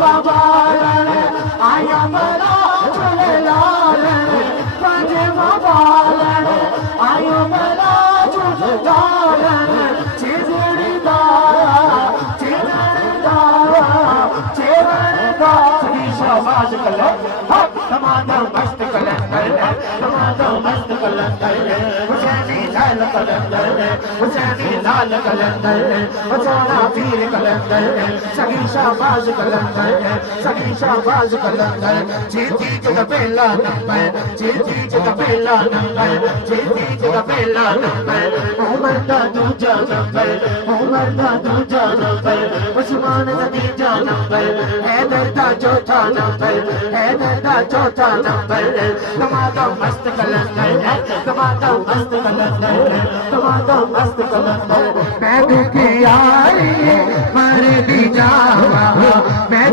बालन आया बड़ा झूलेलाल पंजवा बालन आयो बड़ा झूलेलाल चिजड़दा शाबाश कलंदर तमादा मस्त कलंदर तमादा मस्त कलंदर हुसैनी लाल कलंदर हुसैनी लाल कलंदर हुसैना पीर कलंदर सगी शाबाश कलंदर सगी शाबाश कलंदर जीती जग पहला नंबर जीती जग पहला नंबर जीती जग पहला नंबर उमर दा दूजा नंबर उमर दा दूजा नंबर उस्मान दा तीजा नंबर हैदर दा चौथा नंबर हैदर दा चौथा नंबर तमादा मस्त कलंदर तमादा मस्त कलंदर तमादा मस्त कलंदर मैं दुखी आई मर भी जावा मैं